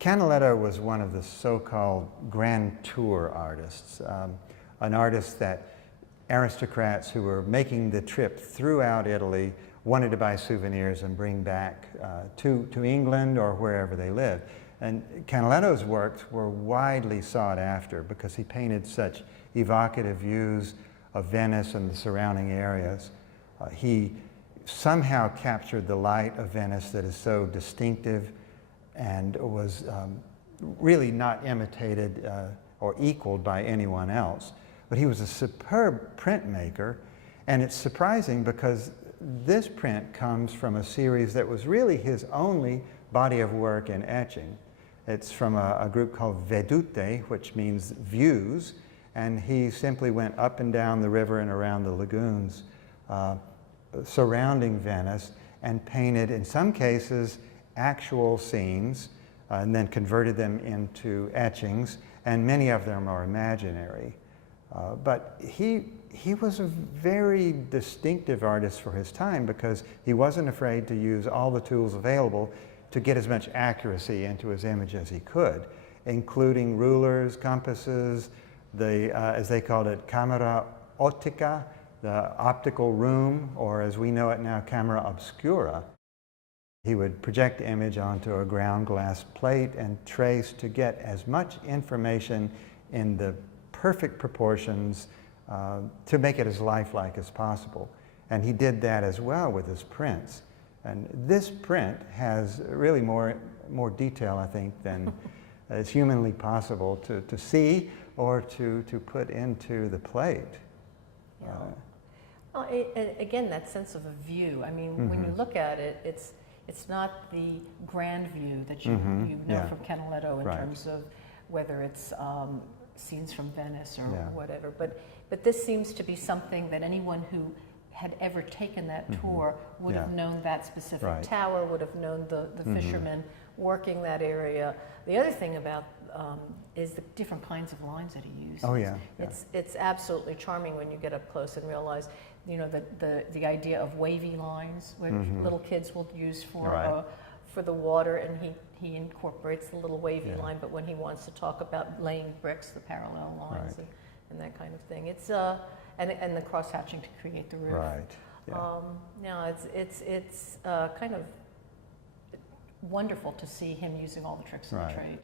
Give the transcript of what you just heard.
Canaletto was one of the so-called grand tour artists, an artist that aristocrats who were making the trip throughout Italy wanted to buy souvenirs and bring back to England or wherever they lived. And Canaletto's works were widely sought after because he painted such evocative views of Venice and the surrounding areas. He somehow captured the light of Venice that is so distinctive and was really not imitated or equaled by anyone else. But he was a superb printmaker, and it's surprising because this print comes from a series that was really his only body of work in etching. It's from a group called Vedute, which means views, and he simply went up and down the river and around the lagoons surrounding Venice and painted, in some cases, actual scenes and then converted them into etchings, and many of them are imaginary. But he was a very distinctive artist for his time because he wasn't afraid to use all the tools available to get as much accuracy into his image as he could, including rulers, compasses, as they called it, camera ottica, the optical room, or as we know it now, camera obscura. He would project the image onto a ground glass plate and trace to get as much information in the perfect proportions to make it as lifelike as possible. And he did that as well with his prints. And this print has really more detail, I think, than is humanly possible to see or to put into the plate. Yeah. Well, again, that sense of a view. I mean, when you look at it, it's not the grand view that you know from Canaletto in terms of whether it's scenes from Venice or whatever. But this seems to be something that anyone who had ever taken that tour would have known that specific tower, would have known the fishermen working that area. The other thing about is the different kinds of lines that he uses. Oh yeah. It's absolutely charming when you get up close and realize, you know, the idea of wavy lines, which little kids will use for the water, and he incorporates the little wavy line. But when he wants to talk about laying bricks, the parallel lines and that kind of thing. It's and the cross hatching to create the roof. Right. Yeah. No, it's kind of wonderful to see him using all the tricks of the trade.